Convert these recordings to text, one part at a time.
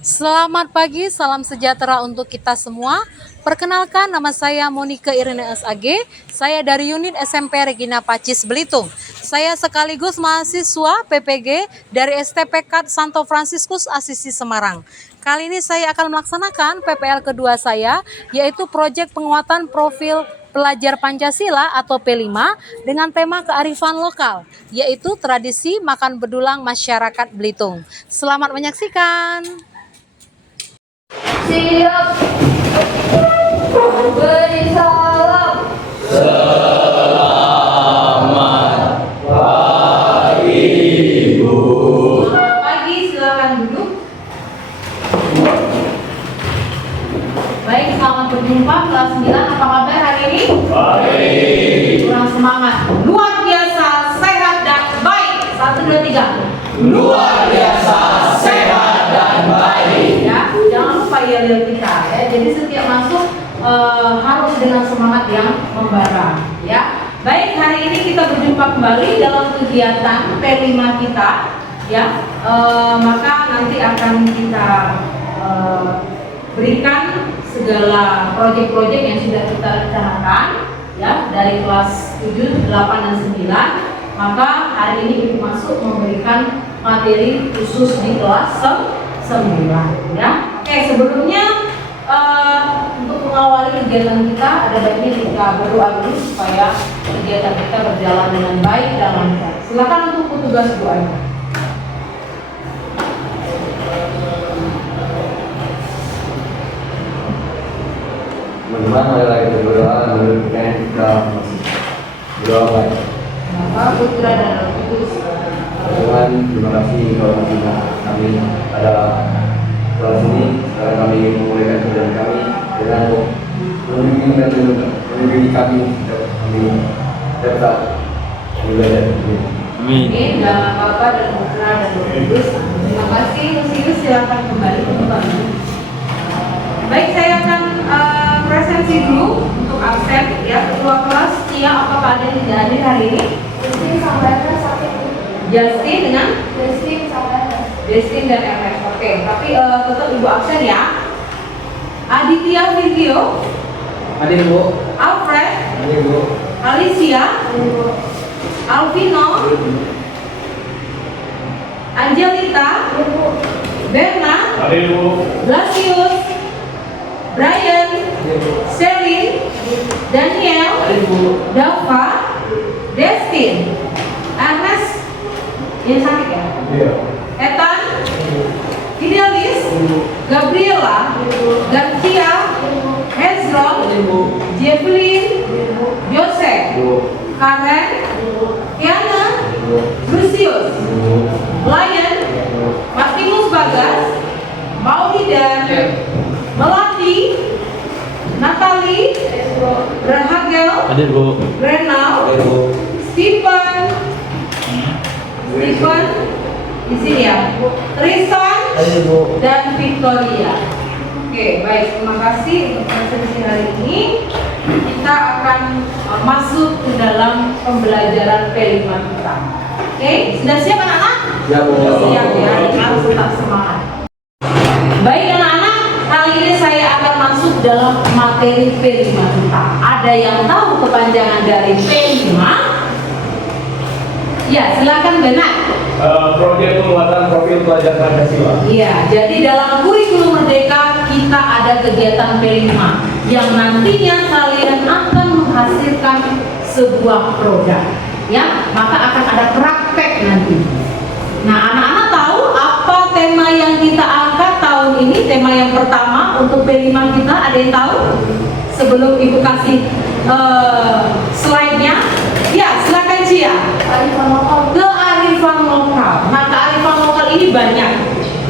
Selamat pagi, salam sejahtera untuk kita semua. Perkenalkan, nama saya Monika Irene SAG. Saya dari unit SMP Regina Pacis Belitung. Saya sekaligus mahasiswa PPG dari STPK Santo Fransiskus Asisi Semarang. Kali ini saya akan melaksanakan PPL kedua saya, yaitu proyek penguatan profil pelajar Pancasila atau P5 dengan tema kearifan lokal, yaitu tradisi makan bedulang masyarakat Belitung. Selamat menyaksikan. Siap beri salam. Selamat pagi, Ibu. Selamat pagi, silakan duduk. Baik, selamat berjumpa kelas 9. Apa kabar hari ini? Baik. Kurang semangat. Luar biasa, sehat dan baik. 1, 2, 3. Luar biasa, sehat dan baik. Ya, jangan lupa ya lihat kita ya. Jadi setiap masuk harus dengan semangat yang membara ya. Baik, hari ini kita berjumpa kembali dalam kegiatan P5 kita ya. Maka nanti akan kita berikan segala proyek-proyek yang sudah kita rencanakan ya dari kelas 7, 8 dan 9. Maka hari ini Ibu masuk memberikan materi khusus di kelas 9 ya. Oke, sebelumnya untuk mengawali kegiatan kita ada baiknya kita berdoa dulu supaya kegiatan kita berjalan dengan baik dan lancar. Silakan untuk petugas doanya. Teman-teman, marilah kita berdoa menurut kita masih berdoa baik. Bapa, Putra dan Roh Kudus. Tuhan, terima kasih kalau kami pada kelas ini. Sekarang kami memulaikan kerjaan kami dengan membimbing dan membimbing kami dapat belajar. Amin. Dalam Bapa dan Putra dan Roh Kudus. Terima kasih. Lusius, silakan kembali ke tempat. Baik, saya akan presensi dulu untuk absen ya. Ketua kelas Cia, apakah ada yang tidak hadir hari ini? Justin Sambaran sakit. Justin dengan Justin Sambaran. Destin dan MS. Oke, tapi tetap Ibu absen ya. Aditya Virgio, Hadir, Bu. Alfred, Hadir, Bu. Alicia, Alvino, Angelita, Berna, Hadir, Bu. Blasius, Brian, Selin, Daniel, Hadir, Bu. Dava, Destin, Ernest, yang sakit ya? Iya. Ethan, Fidelis, Gabriela, Garcia, Hezron, Jefflin, Joseph, Karen, Kiana, Lucius, Lion, Martinus Bagas, Maulida, Melati, Natalie, Rahagel, Hadir, Bu. Renal, Hadir, Bu. Stephen di sini ya, Tristan Hadir, Bu. dan Victoria. Oke, baik, terima kasih untuk presensi hari ini. Kita akan masuk ke dalam pembelajaran P5 kita. Oke, sudah siap anak-anak? Siap, Bu. Siap ya, harus tetap semangat. Baik anak-anak, kali ini saya akan masuk dalam materi P5 kita. Ada yang tahu kepanjangan dari P5? Ya, silakan Benar. Proyek penguatan profil pelajar Pancasila. Iya, jadi dalam kurikulum Merdeka kita ada kegiatan P5 yang nantinya kalian akan menghasilkan sebuah produk. Ya, maka akan ada praktek nanti. Nah, anak-anak tahu apa tema yang kita angkat tahun ini? Tema yang pertama untuk P5 kita, ada yang tahu? Sebelum Ibu kasih slide-nya. Ya, silakan Cia. Kearifan lokal. Kearifan lokal. Nah, kearifan lokal ini banyak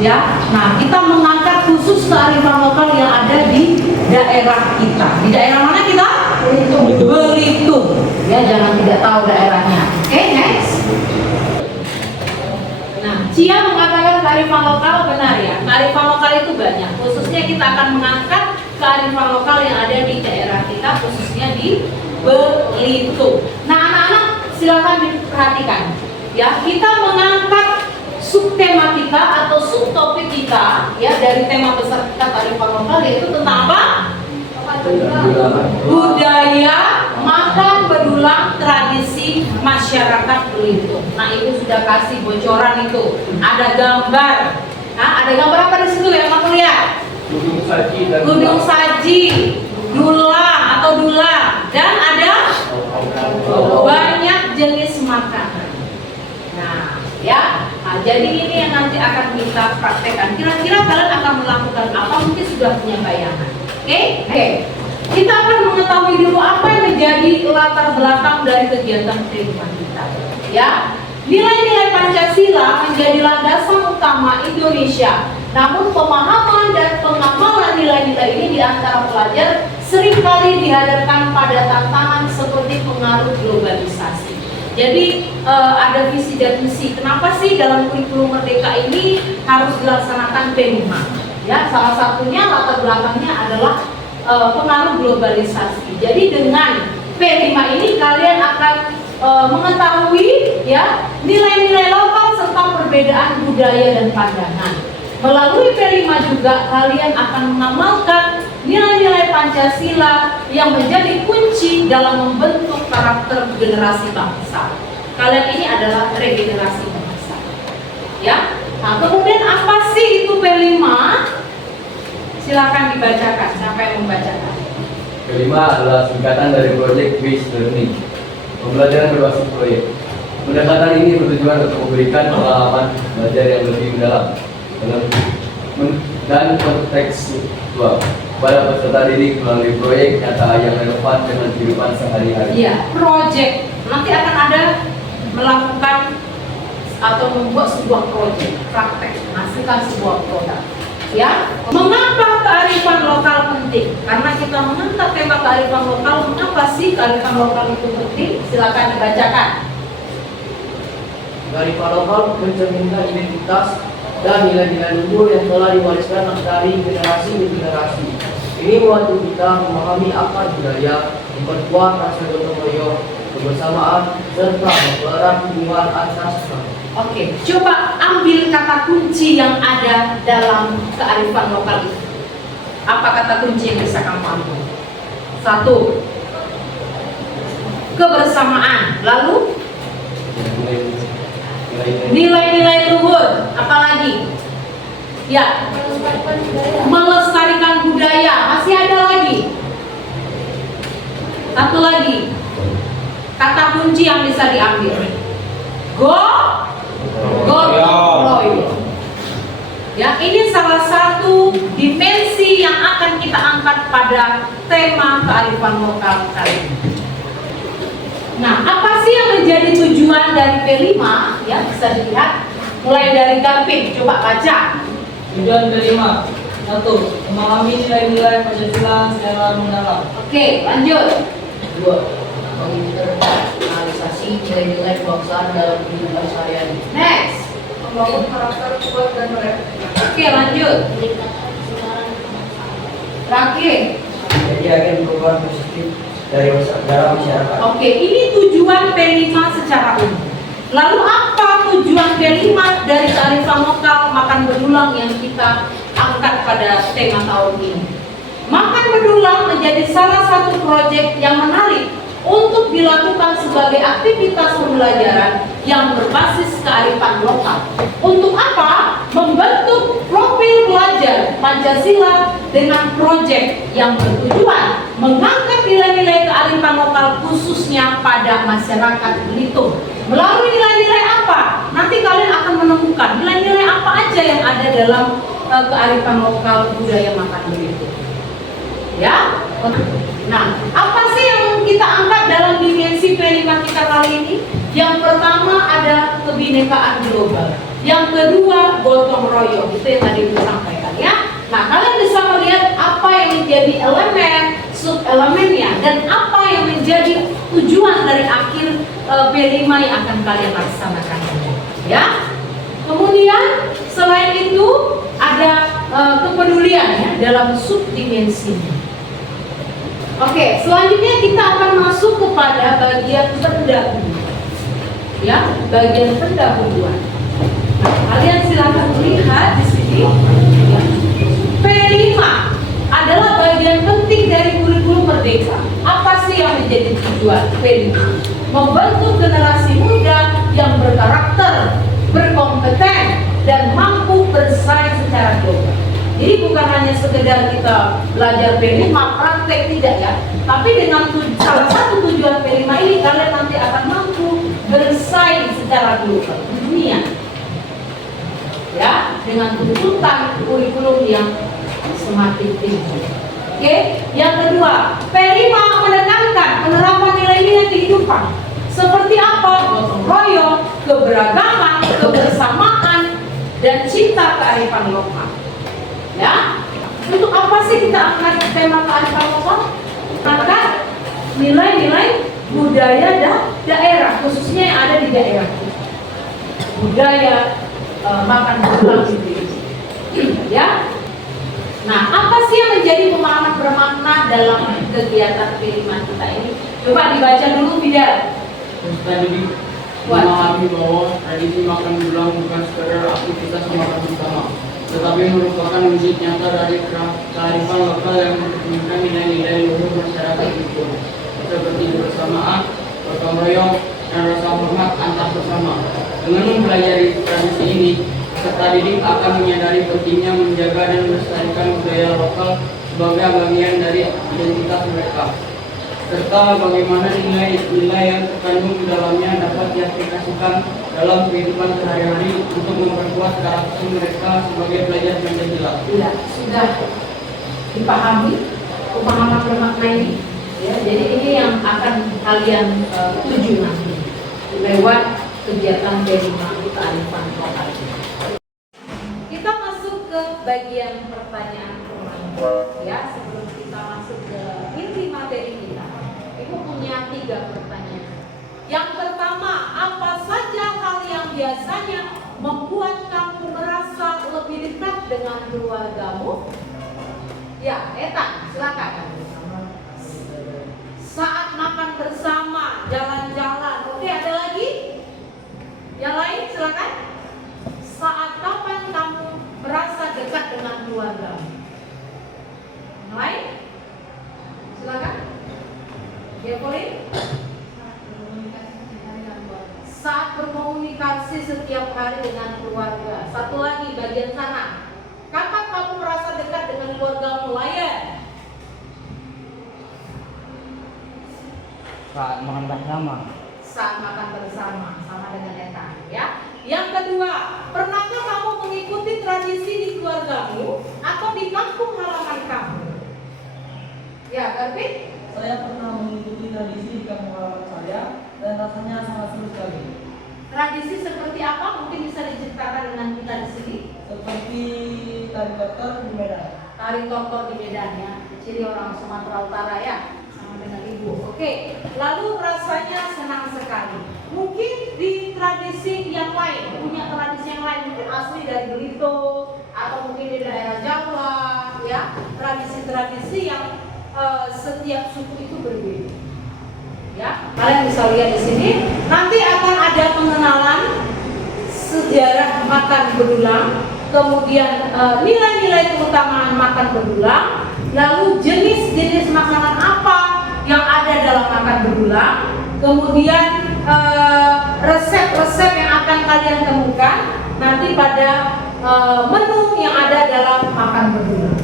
ya. Nah, kita mengangkat khusus kearifan lokal yang ada di daerah kita. Di daerah mana kita? Belitung. Ya, jangan tidak tahu daerahnya. Oke, next. Nah, Cia mengatakan kearifan lokal, benar ya. Kearifan lokal itu banyak. Khususnya kita akan mengangkat kearifan lokal yang ada di daerah kita, khususnya di Belitung. Nah, anak-anak silakan diperhatikan. Ya, kita mengangkat subtematika atau subtopik di kita ya dari tema besar kita kearifan lokal yaitu tentang apa? Berulang. Budaya makan berulang tradisi masyarakat Belitung. Nah itu sudah kasih bocoran itu. Ada gambar. Nah, ada gambar apa di situ yang kamu lihat? Gunung Saji dan Gunung Saji, dulang atau dulang, dan ada banyak jenis makanan. Nah, ya. Nah, jadi ini yang nanti akan kita praktekkan. Kira-kira kalian akan melakukan apa? Mungkin sudah punya bayangan. Oke. Kita akan mengetahui dulu apa yang menjadi latar belakang dari kegiatan kelima kita. Ya, nilai-nilai Pancasila menjadi landasan utama Indonesia. Namun pemahaman dan pengamalan nilai-nilai ini di antara pelajar seringkali dihadapkan pada tantangan seperti pengaruh globalisasi. Jadi ada visi dan misi. Kenapa sih dalam kurikulum Merdeka ini harus dilaksanakan P5? Ya, salah satunya latar belakangnya adalah pengaruh globalisasi. Jadi dengan P5 ini kalian akan mengetahui ya nilai-nilai lokal serta perbedaan budaya dan pandangan. Melalui P5 juga kalian akan mengamalkan nilai-nilai Pancasila yang menjadi kunci dalam membentuk karakter generasi bangsa. Kalian ini adalah regenerasi bangsa. Ya. Nah, kemudian apa sih itu P5? Silakan dibacakan, siapa yang membacakan? Kelima adalah singkatan dari Project Based Learning, pembelajaran berbasis proyek. Pendekatan ini bertujuan untuk memberikan pengalaman belajar yang lebih mendalam dan kontekstual pada peserta didik melalui proyek nyata yang relevan dengan kehidupan sehari-hari. Iya, project. Nanti akan ada melakukan atau membuat sebuah proyek, praktek, menghasilkan sebuah produk. Ya, mengapa kearifan lokal penting? Karena kita mengangkat tema kearifan lokal, mengapa sih kearifan lokal itu penting? Silakan dibacakan. Kearifan lokal mencerminkan identitas dan nilai-nilai luhur yang telah diwariskan dari generasi ke generasi. Ini membantu kita memahami akar budaya, memperkuat rasa gotong royong, kebersamaan, serta mempererat hubungan antar sesama. Oke, coba ambil kata kunci yang ada dalam kearifan lokal itu. Apa kata kunci yang bisa kamu ambil? Satu, kebersamaan. Lalu nilai-nilai luhur. Apalagi? Ya, melestarikan budaya. Masih ada lagi? Satu lagi, kata kunci yang bisa diambil. Gotong royong. Ya, ini salah satu dimensi yang akan kita angkat pada tema kearifan lokal kali ini. Nah, apa sih yang menjadi tujuan dari P5? Ya, bisa dilihat mulai dari Gamping. Coba baca. Tujuan kelima, 1. Memahami nilai-nilai Pancasila secara mendalam. Oke, lanjut. 2. Menginternalisasi nilai-nilai kebangsaan dalam kehidupan sehari-hari. Next. Membangun karakter kuat dan berefek. Oke, lanjut. Terakhir. Jadi akan perubahan positif dalam masyarakat. Oke, ini tujuan P5 secara umum. Lalu apa tujuan P5 dari kearifan lokal makan berulang yang kita angkat pada tema tahun ini? Makan berulang menjadi salah satu proyek yang menarik untuk dilakukan sebagai aktivitas pembelajaran yang berbasis kearifan lokal. Untuk apa? Membentuk profil pelajar Pancasila dengan proyek yang bertujuan mengangkat nilai-nilai kearifan lokal khususnya pada masyarakat Belitung. Melalui nilai-nilai apa? Nanti kalian akan menemukan nilai-nilai apa aja yang ada dalam kearifan lokal budaya makan Belitung. Ya. Nah, apa sih yang kita angkat dalam dimensi P5 kita kali ini? Yang pertama ada kebinekaan global. Yang kedua gotong royong. Itu yang tadi saya sampaikan ya. Nah, kalian bisa melihat apa yang menjadi elemen, sub-elemennya, dan apa yang menjadi tujuan dari akhir P5 yang akan kalian laksanakan. Ya. Kemudian selain itu ada kepedulian ya dalam subdimensinya. Oke, selanjutnya kita akan masuk kepada bagian pendahuluan. Ya, bagian pendahuluan. Kalian silakan lihat di sini. P5 adalah bagian penting dari kurikulum Merdeka. Apa sih yang menjadi tujuan P5? Membentuk generasi muda yang berkarakter, berkompeten, dan mampu bersaing secara global. Jadi bukan hanya sekedar kita belajar P5 praktek, tidak ya. Tapi dengan salah satu tujuan P5 ini, kalian nanti akan mampu bersaing secara global di dunia. Ya, dengan tuntutan kurikulum yang semakin tinggi. Oke, yang kedua, P5 menekankan penerapan nilai-nilai kehidupan seperti apa? Gotong royong, keberagaman, kebersamaan, dan cinta kearifan lokal. Ya, untuk apa sih kita angkat tema kearifan lokal? Maka nilai-nilai budaya daerah, khususnya yang ada di daerah. Budaya makan berulang gitu. Ya. Nah, apa sih yang menjadi pemahaman bermakna dalam kegiatan P5 kita ini? Coba dibaca dulu, Bida. Tadi memahami bahwa tradisi makan berulang bukan sekedar aktivitas makan bersama, tetapi merupakan wujud nyata dari kearifan lokal yang mencerminkan nilai-nilai luhur masyarakat itu, seperti kebersamaan, gotong royong, dan rasa hormat antar sesama. Dengan mempelajari tradisi ini, peserta didik akan menyadari pentingnya menjaga dan melestarikan budaya lokal sebagai bagian dari identitas mereka, serta bagaimana nilai-nilai yang terkandung di dalamnya dapat diaplikasikan dalam kehidupan sehari-hari untuk memperkuat karakter mereka sebagai pelajar Pancasila. Ya, sudah dipahami pemahaman bermakna ini. Ya, jadi ini yang akan kalian tuju nanti lewat kegiatan P5 kearifan lokal. Kita masuk ke bagian pertanyaan pertanyaan. Ya, sebelum kita masuk ke inti materi kita, Ibu punya 3 pertanyaan. Yang pertama, apa saja hal yang biasanya membuat kamu merasa lebih dekat dengan keluargamu? Ya, Eta, silakan. Saat makan bersama, jalan-jalan. Oke, ada lagi? Yang lain, silakan. Saat kapan kamu merasa dekat dengan keluargamu? Yang lain? Silakan. Ya, boleh. Saat berkomunikasi setiap hari dengan keluarga. Satu lagi, bagian sana. Kapan kamu merasa dekat dengan keluargamu? Layan. Saat makan bersama. Saat makan bersama, sama dengan Eta, ya. Yang kedua, pernahkah kamu mengikuti tradisi di keluargamu atau di kampung halaman kamu? Ya, Garvin? Saya pernah mengikuti tradisi di kampung halaman saya dan rasanya sangat seru sekali. Tradisi seperti apa? Mungkin bisa diceritakan dengan kita di sini. Seperti tari kotor di Medan. Tari tortor di Medan, ya. Ciri orang Sumatera Utara, ya. Dengan ibu. Oke, lalu rasanya senang sekali. Mungkin di tradisi yang lain, punya tradisi yang lain, mungkin asli dari Belito atau mungkin di daerah Jawa, ya, tradisi-tradisi yang setiap suku itu berbeda. Ya, kalian bisa lihat di sini. Nanti akan ada pengenalan sejarah makan berulang, kemudian nilai-nilai keutamaan makan berulang, lalu jenis-jenis makanan apa yang ada dalam makan berulang, kemudian resep-resep yang akan kalian temukan nanti pada menu yang ada dalam makan berulang.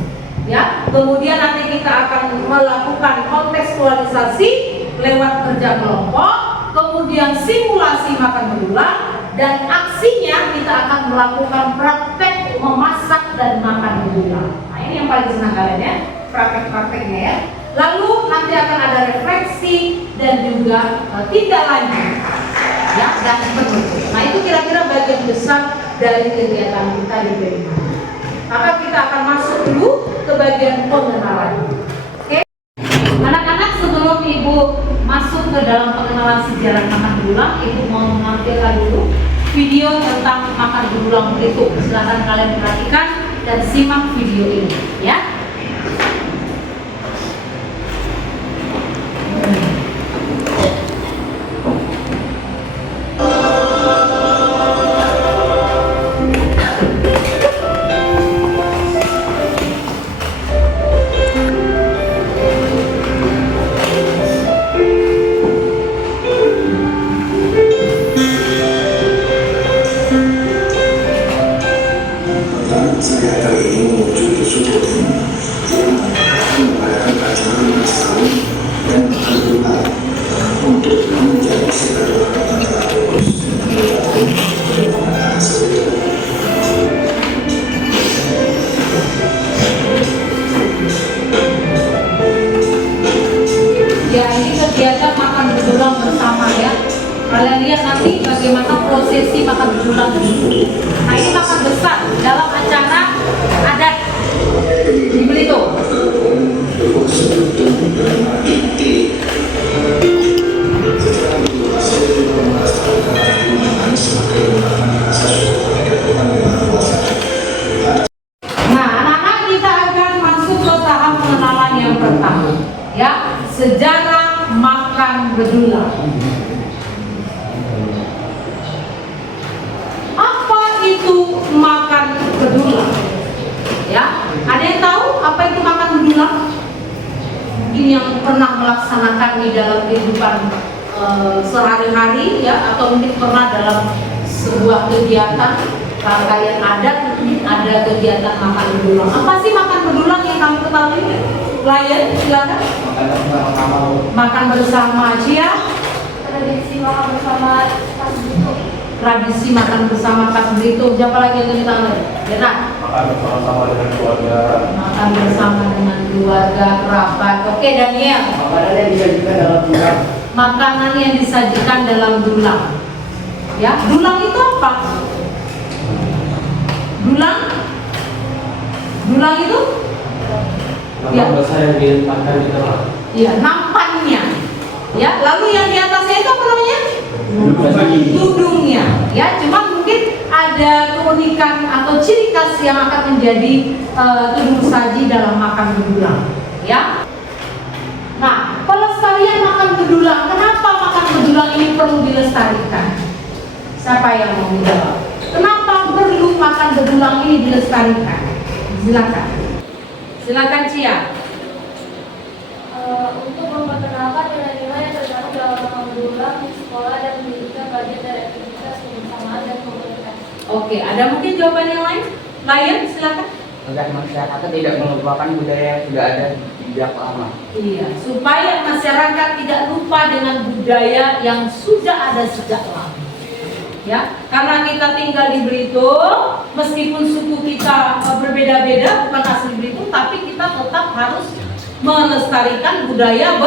Ya, kemudian nanti kita akan melakukan kontekstualisasi lewat kerja kelompok, kemudian simulasi makan berulang, dan aksinya kita akan melakukan praktek memasak dan makan berulang. Nah, ini yang paling senang kalian ya, praktek-prakteknya ya. Lalu nanti akan ada refleksi dan juga tindak lanjut, ya, dan penutup. Nah, itu kira-kira bagian besar dari kegiatan kita di P5. Maka kita akan masuk dulu ke bagian pengenalan. Oke, anak-anak, sebelum ibu masuk ke dalam pengenalan sejarah makan berulang, ibu mau menampilkan dulu video tentang makan berulang itu. Silahkan kalian perhatikan dan simak video ini, ya. Ya, ini kegiatan makan berulang bersama ya. Kalian lihat nanti bagaimana prosesi makan berulang ini. Nah, ini makan besar dalam acara adat di Belitung. Nah, anak-anak kita akan masuk ke tahap pengenalan yang pertama, ya, sejarah makan berulang. Apa itu makan berulang? Ya, ada yang tahu apa itu makan berulang? Ini yang pernah melaksanakan di dalam kehidupan sehari-hari ya, atau mungkin pernah dalam sebuah kegiatan rangkaian adat mungkin ada kegiatan makan berulang. Apa sih makan berulang yang kamu ketahui? Lion, silakan. Makan bersama Cia. Tradisi makan bersama pas itu. Tradisi makan bersama pas Belitung. Siapa lagi yang kita tahu? Benar. Makan bersama dengan keluarga. Makan bersama dengan keluarga, kerabat. Oke, Daniel. Makanan yang disajikan dalam dulang. Makanan yang disajikan dalam dulang. Ya, dulang itu apa? Dulang? Dulang itu? Ya. Besar yang diletakkan di tengah. Iya, nampannya. Ya, lalu yang di atasnya itu apa namanya? Tudungnya. Ya, cuma mungkin ada keunikan atau ciri khas yang akan menjadi tudung saji dalam makan bedulang. Ya. Nah, pelestarian makan bedulang. Kenapa makan bedulang ini perlu dilestarikan? Siapa yang mau menjawab? Kenapa perlu makan bedulang ini dilestarikan? Silakan. Silakan Cia. Untuk memperkenalkan nilai-nilai yang terdapat dalam makan berulang di sekolah dan menjadikan bagian dari aktivitas kebersamaan dan komunitas. Oke, ada mungkin jawaban yang lain? Lion, silakan. Agar masyarakat tidak melupakan budaya yang sudah ada sejak lama. Iya, supaya masyarakat tidak lupa dengan budaya yang sudah ada sejak lama. Ya, karena kita tinggal di Belitung, meskipun suku kita berbeda-beda, bukan asli Belitung, tapi kita tetap harus melestarikan budaya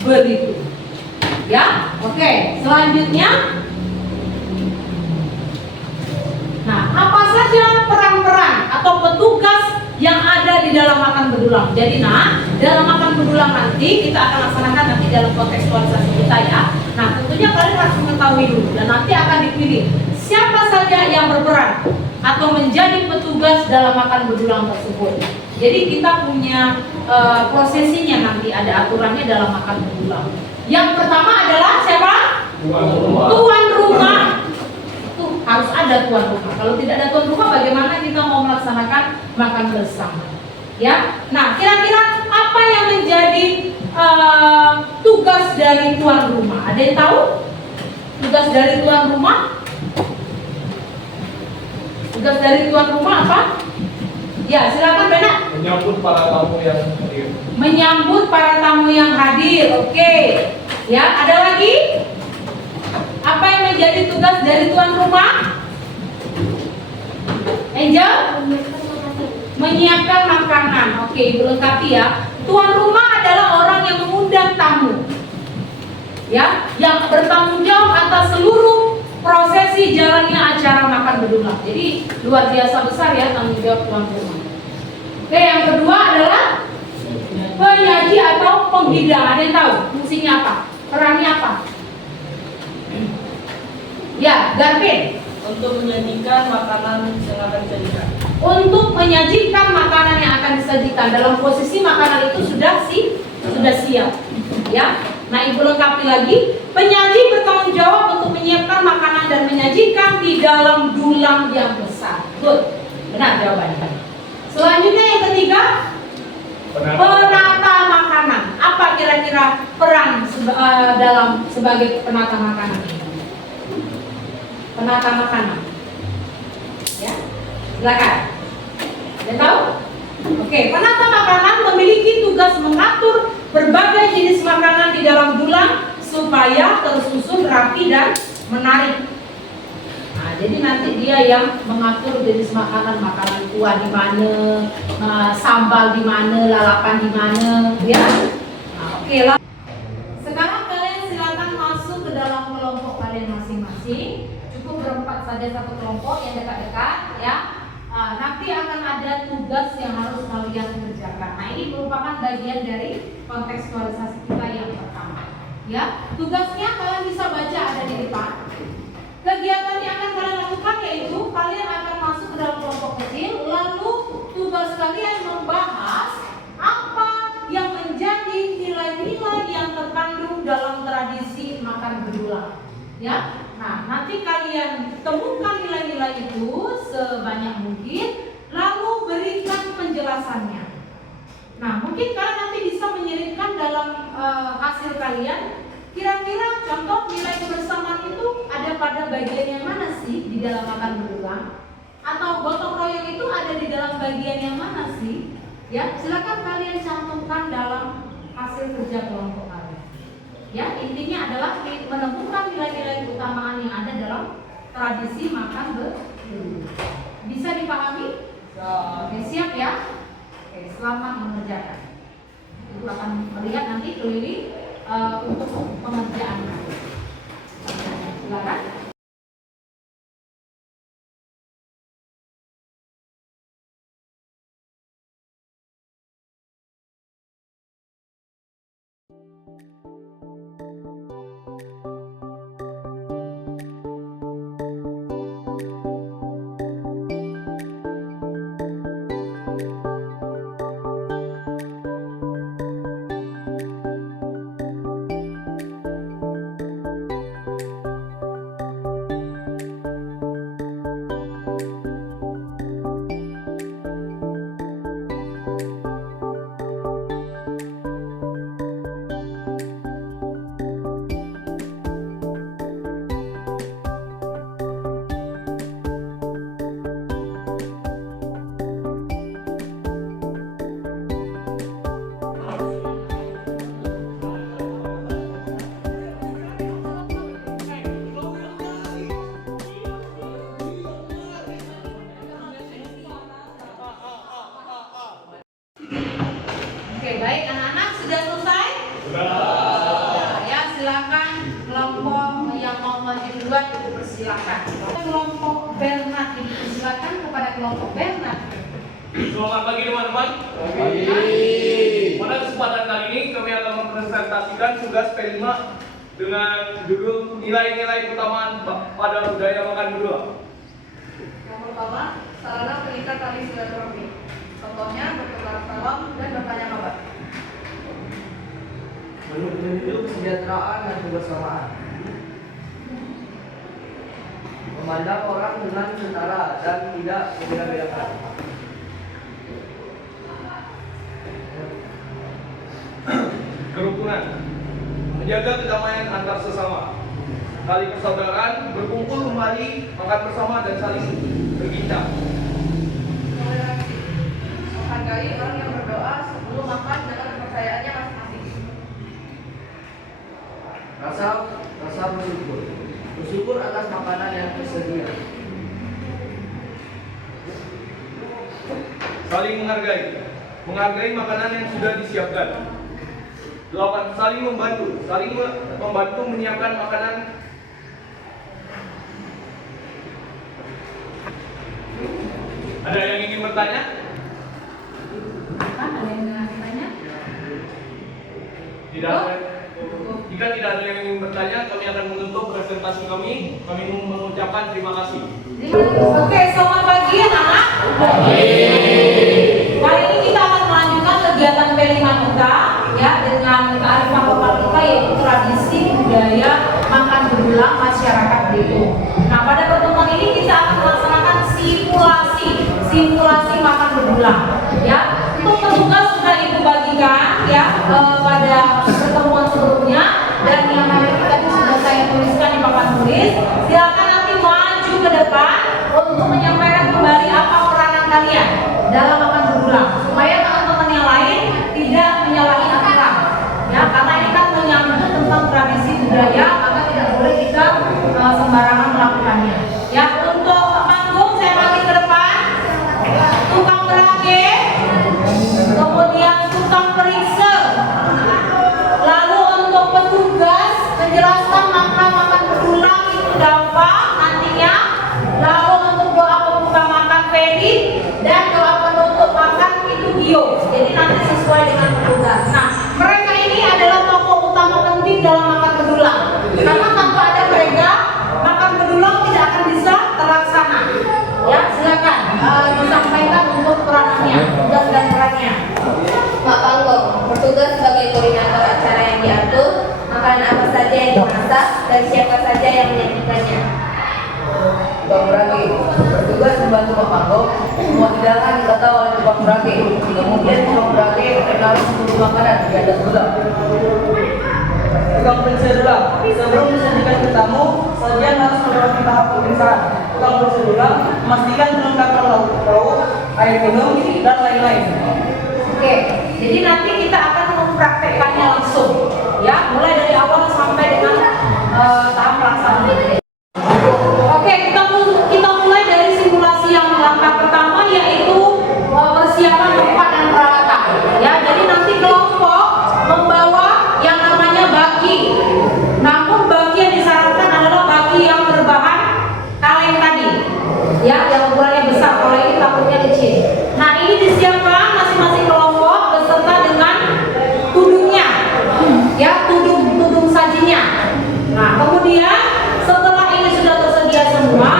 Belitung. Ya, oke. Selanjutnya, nah, apa saja peran-peran atau petugas yang ada di dalam makan bedulang? Jadi, nah, dalam makan bedulang nanti kita akan laksanakan nanti dalam kontekstualisasi kita ya. Nah, tentunya kalian harus mengetahui dulu dan nanti akan dipilih siapa saja yang berperan atau menjadi petugas dalam makan bedulang tersebut. Jadi kita punya prosesinya nanti, ada aturannya dalam makan bedulang. Yang pertama adalah siapa? Tuan rumah. Itu harus ada tuan rumah. Kalau tidak ada tuan rumah, bagaimana kita mau melaksanakan makan bersama? Ya. Nah, kira-kira apa yang menjadi tugas dari tuan rumah? Ada yang tahu? Tugas dari tuan rumah? Tugas dari tuan rumah apa? Ya, silakan Benak. Menyambut para tamu yang hadir. Menyambut para tamu yang hadir. Oke. Ya, ada lagi? Apa yang menjadi tugas dari tuan rumah? Angel? Menyiapkan makanan. Oke, Ibu lengkapi ya. Tuan rumah adalah orang yang mengundang tamu. Ya, yang bertanggung jawab atas seluruh prosesi jalannya acara makan bedulang. Jadi luar biasa besar ya tanggung jawab tuan rumah. Oke, yang kedua adalah penyaji atau penghidang. Ada yang tahu fungsinya apa? Perannya apa? Ya, Garvin. Untuk menyajikan makanan yang akan disajikan. Untuk menyajikan makanan yang akan disajikan dalam posisi makanan itu sudah siap. Ya. Nah, Ibu lengkapi lagi. Penyaji bertanggung jawab untuk menyiapkan makanan dan menyajikan di dalam dulang yang besar. Good. Benar jawabannya. Selanjutnya yang ketiga, penata makanan. Apa kira-kira peran dalam sebagai penata makanan ini? Penata makanan. Ya. Silakan. Ada tahu? Oke, penata makanan memiliki tugas mengatur berbagai jenis makanan di dalam dulang supaya tersusun rapi dan menarik. nanti dia yang mengatur jenis makanan kuah di mana, sambal di mana, lalapan di mana, ya. Nah, oke lah. Sekarang kalian silakan masuk ke dalam kelompok kalian masing-masing. Cukup berempat saja satu kelompok yang dekat-dekat, ya. Nanti akan ada tugas yang harus kalian kerjakan. Nah, ini merupakan bagian dari kontekstualisasi kita yang pertama. Ya, tugasnya kalian bisa baca ada di depan. Kegiatan yang akan kalian lakukan yaitu kalian akan masuk ke dalam kelompok kecil, lalu tugas kalian membahas apa yang menjadi nilai-nilai yang terkandung dalam tradisi makan berulang. Ya, nah nanti kalian temukan nilai-nilai itu sebanyak mungkin, lalu berikan penjelasannya. Nah, mungkin kalian nanti bisa menyelipkan dalam hasil kalian. Kira-kira contoh nilai kebersamaan itu ada pada bagian yang mana sih di dalam makan berulang? Atau gotong royong itu ada di dalam bagian yang mana sih? Ya, silakan kalian cantumkan dalam hasil kerja kelompok kalian. Ya, intinya adalah menemukan nilai-nilai keutamaan yang ada dalam tradisi makan berulang. Bisa dipahami? Oke, siap ya? Oke, selamat mengerjakan. Ibu akan melihat nanti keliling untuk pengerjaan. Silakan. Oke, baik anak-anak sudah selesai? Sudah. Ya, silakan kelompok yang mau maju duluan dipersilakan. Kelompok Bernard dipersilakan kepada kelompok Bernard. Selamat pagi teman-teman. Pada kesempatan kali ini kami akan mempresentasikan tugas P5 dengan judul nilai-nilai keutamaan pada budaya makan berulang. Yang pertama, sarana pengikat tali silaturahmi. Contohnya bertukar salam dan bertanya kabar. Menuju kesejahteraan dan kebersamaan. Memandang orang dengan setara dan tidak membeda-bedakan. Kerukunan, menjaga kedamaian antar sesama. Tali persaudaraan, berkumpul kembali, makan bersama dan saling berbincang. Toleransi, menghargai orang yang berdoa sebelum makan dengan kepercayaannya masing-masing. Rasa bersyukur. Bersyukur atas makanan yang tersedia. Saling menghargai, menghargai makanan yang sudah disiapkan. 8. Saling membantu menyiapkan makanan. Ada yang ingin bertanya? Kan ada yang ingin bertanya? Tidak ada. Jika tidak ada yang ingin bertanya, kami akan menutup presentasi kami. Kami mengucapkan terima kasih. Oke, selamat pagi anak-anak. Kali ini kita akan melanjutkan kegiatan P5 kita ya dengan kearifan lokal kita yaitu tradisi budaya makan berulang masyarakat Belitung. Nah, pada pertemuan ini kita akan melaksanakan simulasi makan berulang ya. Untuk petugas sudah Ibu bagikan ya pada pertemuan sebelumnya dan yang hari ini tadi sudah saya tuliskan di papan tulis. Silakan nanti maju ke depan untuk menyampaikan kembali apa peranan kalian dalam makan berulang supaya teman-teman yang lain tidak menyalahi aturan ya, karena ini kan menyangkut tentang tradisi budaya maka tidak boleh kita sembarangan melakukannya ya. Untuk membantu memantau, semua hidangan ditata oleh tukang berage. Kemudian tukang berage menaruh seluruh makanan di atas gelang. Tukang periksa dulu. Sebelum disajikan ke tamu, sajian harus melewati tahap pemeriksaan. Tukang periksa dulu memastikan kelengkapan lauk, air minum, dan lain-lain. Oke, jadi nanti kita akan mempraktekkannya langsung, ya, mulai dari awal sampai dengan tahap pelaksanaan. Oke, kita mulai dari simulasi yang langkah pertama, yaitu persiapan tempat dan peralatan. Ya, jadi nanti kelompok membawa yang namanya baki. Namun baki yang disarankan adalah baki yang berbahan kaleng tadi, ya, yang ukurannya besar. Kalau ini takutnya kecil. Nah, ini disiapkan masing-masing kelompok beserta dengan tudungnya, ya, tudung sajinya. Nah, kemudian setelah ini sudah tersedia semua,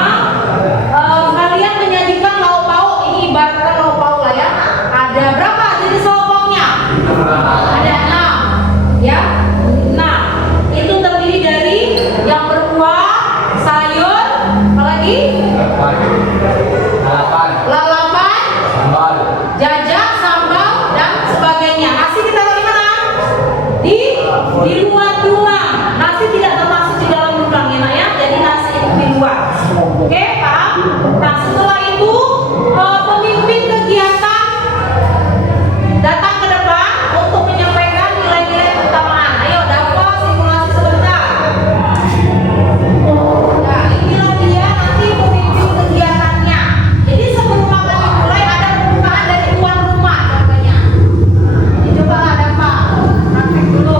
kalian menyajikan lauk pauk. Ini ibaratkan lauk pauk lah ya. Ada berapa jenis lauk pauknya? Ada 6, ya. Nah, itu terdiri dari yang berkuah, sayur, apalagi? Lalapan, jajak, sambal, dan sebagainya. Nasi kita taruh di mana? Di luar dulang. Nasi tidak termasuk di dalam dulang ya, Nak, ya. Jadi nasi itu di luar. Oke, paham? Nah, setelah itu pemimpin kegiatan datang ke depan untuk menyampaikan nilai-nilai keutamaan. Ayo, Dafa, simulasi sebentar. Nah, inilah dia nanti pemimpin kegiatannya. Jadi sebelum makan dimulai ada pembukaan dari tuan rumah contohnya. Coba Dafa, praktek dulu.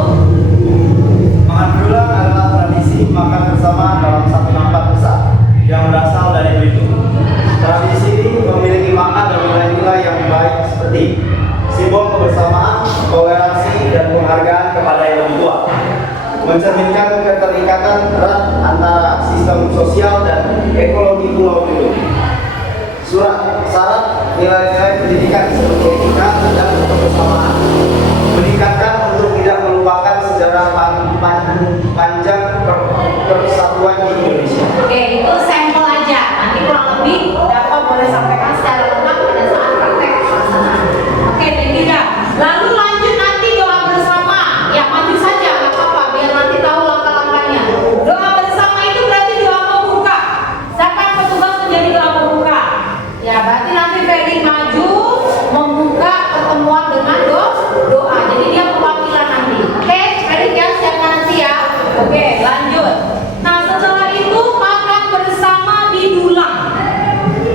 Makan berulang adalah tradisi makan bersama dalam satu nampak besar yang berasal dari Belitung. Tradisi ini memiliki makna dan nilai-nilai yang baik seperti simbol kebersamaan, toleransi, dan penghargaan kepada yang lebih tua, mencerminkan keterikatan erat antara sistem sosial dan ekologi Pulau Belitung. Syarat nilai-nilai pendidikan seperti etika dan kebersamaan, meningkatkan untuk tidak melupakan sejarah panjang persatuan di Indonesia. Oke, itu sampel aja. Nanti kurang lebih Dafa boleh sampaikan secara lengkap pada saat praktek pelaksanaan. Oke, Nindita. Lalu lanjut nanti doa bersama. Ya, maju saja, nggak apa-apa, biar nanti tahu langkah-langkahnya. Doa bersama itu berarti doa pembuka. Siapa yang petugas menjadi doa pembuka? Ya, berarti nanti Ferdi maju membuka pertemuan dengan doa. Jadi dia perwakilan nanti. Oke, Ferdi ya, siapa nanti ya? Oke, lanjut. Nah, setelah itu makan bersama di dulang.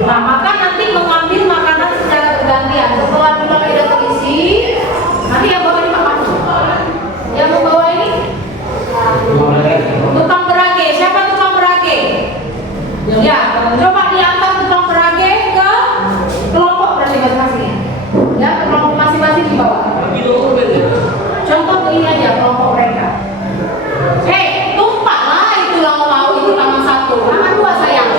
Nah, maka nanti mengambil makanan secara bergantian. Setelah dulang sudah terisi, nanti yang bawa ini makan. Yang membawa ini? Tukang berage. Siapa tukang berage? Ya, coba diantar tukang berage ke kelompok berarti masing-masing. Ya, ke kelompok masing-masing di bawah. Contoh ini aja kelompok mereka. Tumpahlah itu lauk pauk itu tangan 1, tangan 2 sayang.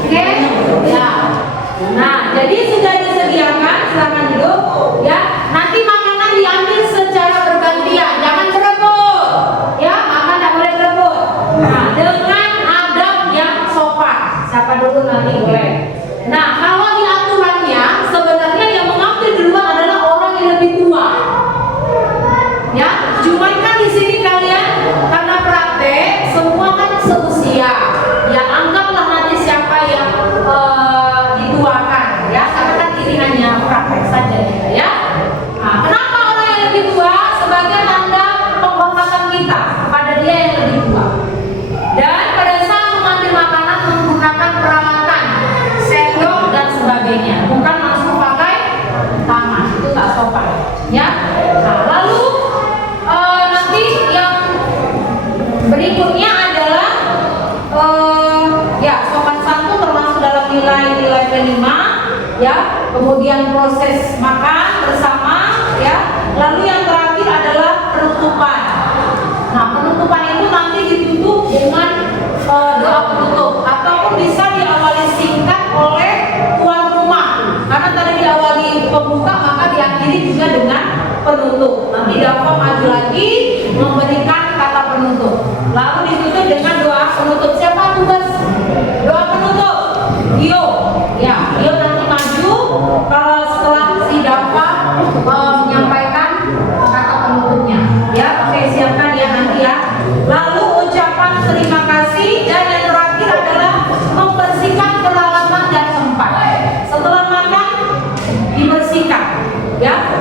Oke, ya. Nah, jadi sudah disediakan, silakan duduk. Ya, nanti makanan diambil secara bergantian, jangan berebut. Ya, makan tidak boleh berebut. Nah, dengan adab yang sopan. Siapa dulu nanti boleh. Nah, kalau di aturannya sebenarnya yang mengambil duluan adalah orang yang lebih tua. Ya, cuman kan di sini kalian karena praktek semua kan seusia. Ya, anggaplah nanti siapa yang dituakan, ya, karena kan ini hanya praktek saja, ya. Nah, kenapa orang yang lebih tua? Sebagai tanda penghormatan kita kepada dia yang lebih tua. Dan pada saat mengambil makanan menggunakan peralatan, sendok dan sebagainya, bukan langsung pakai tangan, itu tak sopan, ya. Nah, lalu nanti yang berikutnya adalah ya, sopan santun termasuk dalam nilai-nilai kelima, ya. Kemudian proses makan bersama, ya. Lalu yang terakhir adalah penutupan. Nah, penutupan itu nanti ditutup dengan doa penutup ataupun bisa diawali singkat oleh tuan rumah. Karena tadi diawali pembuka, maka diakhiri juga dengan penutup. Nanti Dafa maju lagi memberikan kata penutup. Lalu ditutup dengan doa penutup. Siapa tugas refleksi, dan yang terakhir adalah membersihkan peralatan dan tempat. Setelah makan dibersihkan, ya.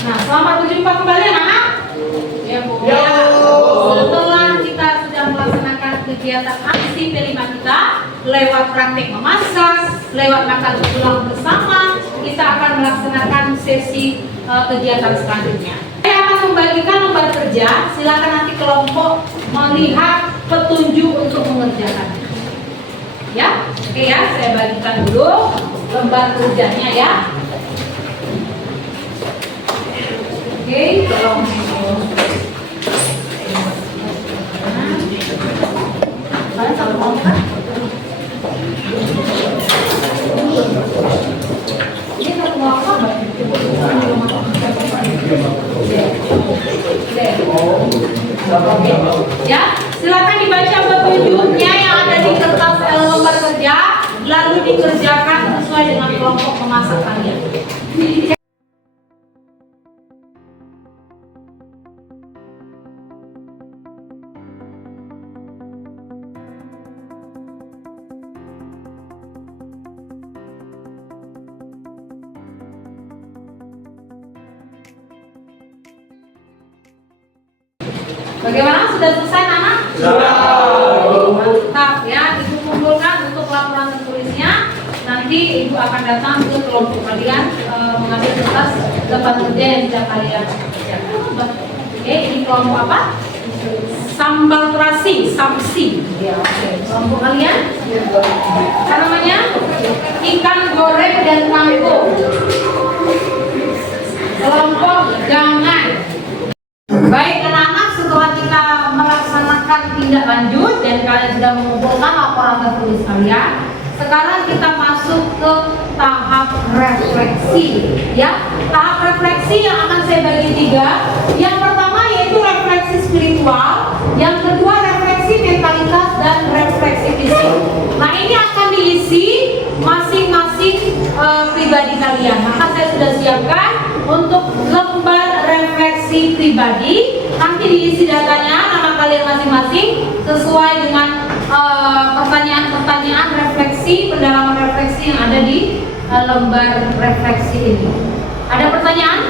Nah, selamat berjumpa kembali anak-anak. Ya, Bu. Ya. Setelah kita sudah melaksanakan kegiatan aksi P5 kita lewat praktek memasak, lewat makan pulang bersama, kita akan melaksanakan sesi kegiatan selanjutnya. Saya akan membagikan lembar kerja. Silakan nanti kelompok melihat petunjuk untuk mengerjakannya. Ya, oke ya. Saya bagikan dulu lembar kerjanya ya. Oke, tolong. Kalian satu mau kan? Ini satu mau apa? Ya, silakan dibaca petunjuknya yang ada di kertas lembar kerja, lalu dikerjakan sesuai dengan kelompok memasak kalian. Bagaimana? Sudah selesai, anak? Sudah. Mantap ya. Ibu kumpulkan untuk laporan tertulisnya. Nanti ibu akan datang ke kelompok kalian mengambil kertas lembar kerja yang sudah kalian kerjakan. Oke, ini kelompok apa? Sambal terasi, samsi. Ya, oke. Kelompok kalian? Apa namanya? Ikan goreng dan kangkung. Kelompok jangan. Baik anak-anak, setelah kita melaksanakan tindak lanjut dan kalian sudah mengumpulkan laporan tertulis kalian, sekarang kita masuk ke tahap refleksi. Ya, tahap refleksi yang akan saya bagi 3. Yang pertama yaitu refleksi spiritual, yang kedua refleksi mentalitas dan refleksi fisik. Nah, ini akan diisi masing-masing pribadi kalian. Maka saya sudah siapkan untuk lembar refleksi pribadi. Nanti diisi datanya, nama kalian masing-masing sesuai dengan pertanyaan-pertanyaan refleksi, pendalaman refleksi yang ada di lembar refleksi ini. Ada pertanyaan?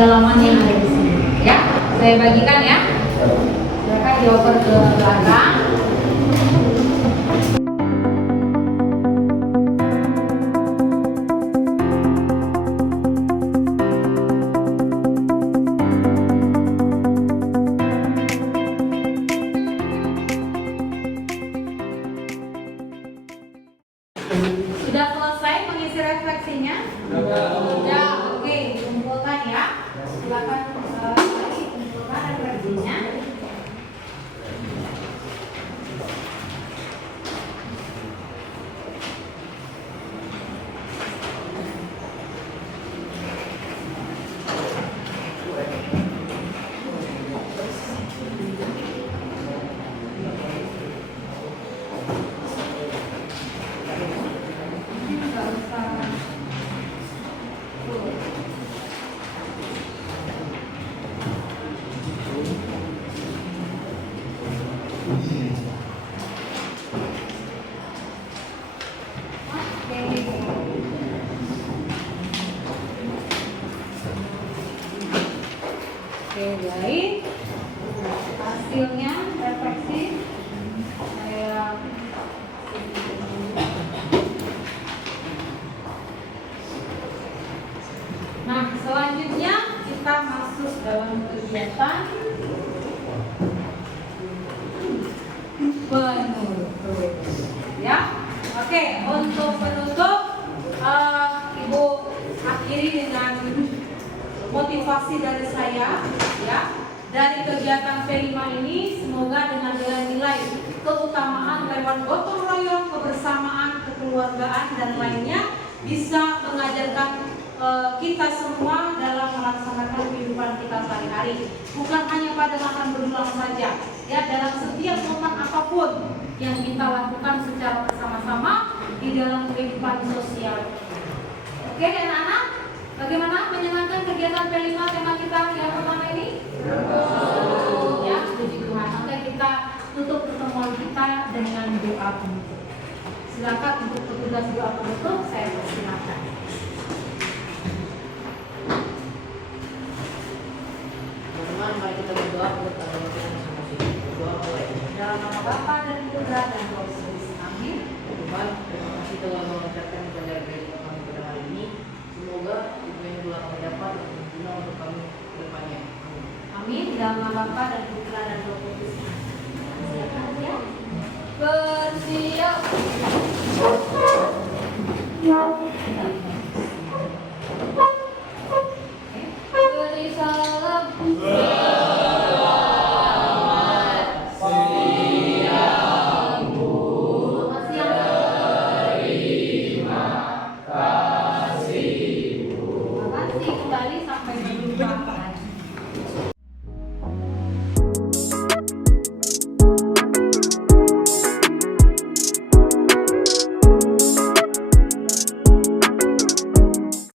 kedalaman yang ada di sini. Ya, saya bagikan ya. Silakan dioper ke belakang. Sudah selesai mengisi refleksinya? Sudah, oke, kumpulkan ya. Silakan kumpulkan refleksinya. Oke, baik. Hasilnya refleksi saya. Nah, selanjutnya kita masuk dalam kegiatan penutup. Ya, oke. Untuk penutup, Ibu akhiri dengan motivasi dari saya, ya. Dari kegiatan P5 ini, semoga dengan nilai-nilai keutamaan lewat gotong royong, kebersamaan, kekeluargaan dan lainnya bisa mengajarkan kita semua dalam melaksanakan kehidupan kita sehari-hari. Bukan hanya pada makan berulang saja, ya, dalam setiap momen apapun yang kita lakukan secara bersama-sama di dalam kehidupan sosial. Oke, anak-anak, bagaimana menyenangkan kegiatan P5 tema kita yang pertama ini? Ya, puji Tuhan. Oke, kita tutup pertemuan kita dengan doa penutup. Silakan untuk petugas doa penutup, saya persilakan. Teman-teman, mari kita berdoa untuk kita masing-masing. Berdoa mulai. Dalam nama Bapa dan Putra dan Roh Kudus. Amin. Tuhan, terima kasih telah mengajarkan pelajaran dari kami pada hari ini. Semoga ilmu yang telah kami dapat berguna untuk kami ke depannya. Amin. Amin. Dalam nama Bapa dan Putra dan Roh Kudus. Silakan ya. Bersiap. Beri salam. Terima kasih kembali, sampai jumpa.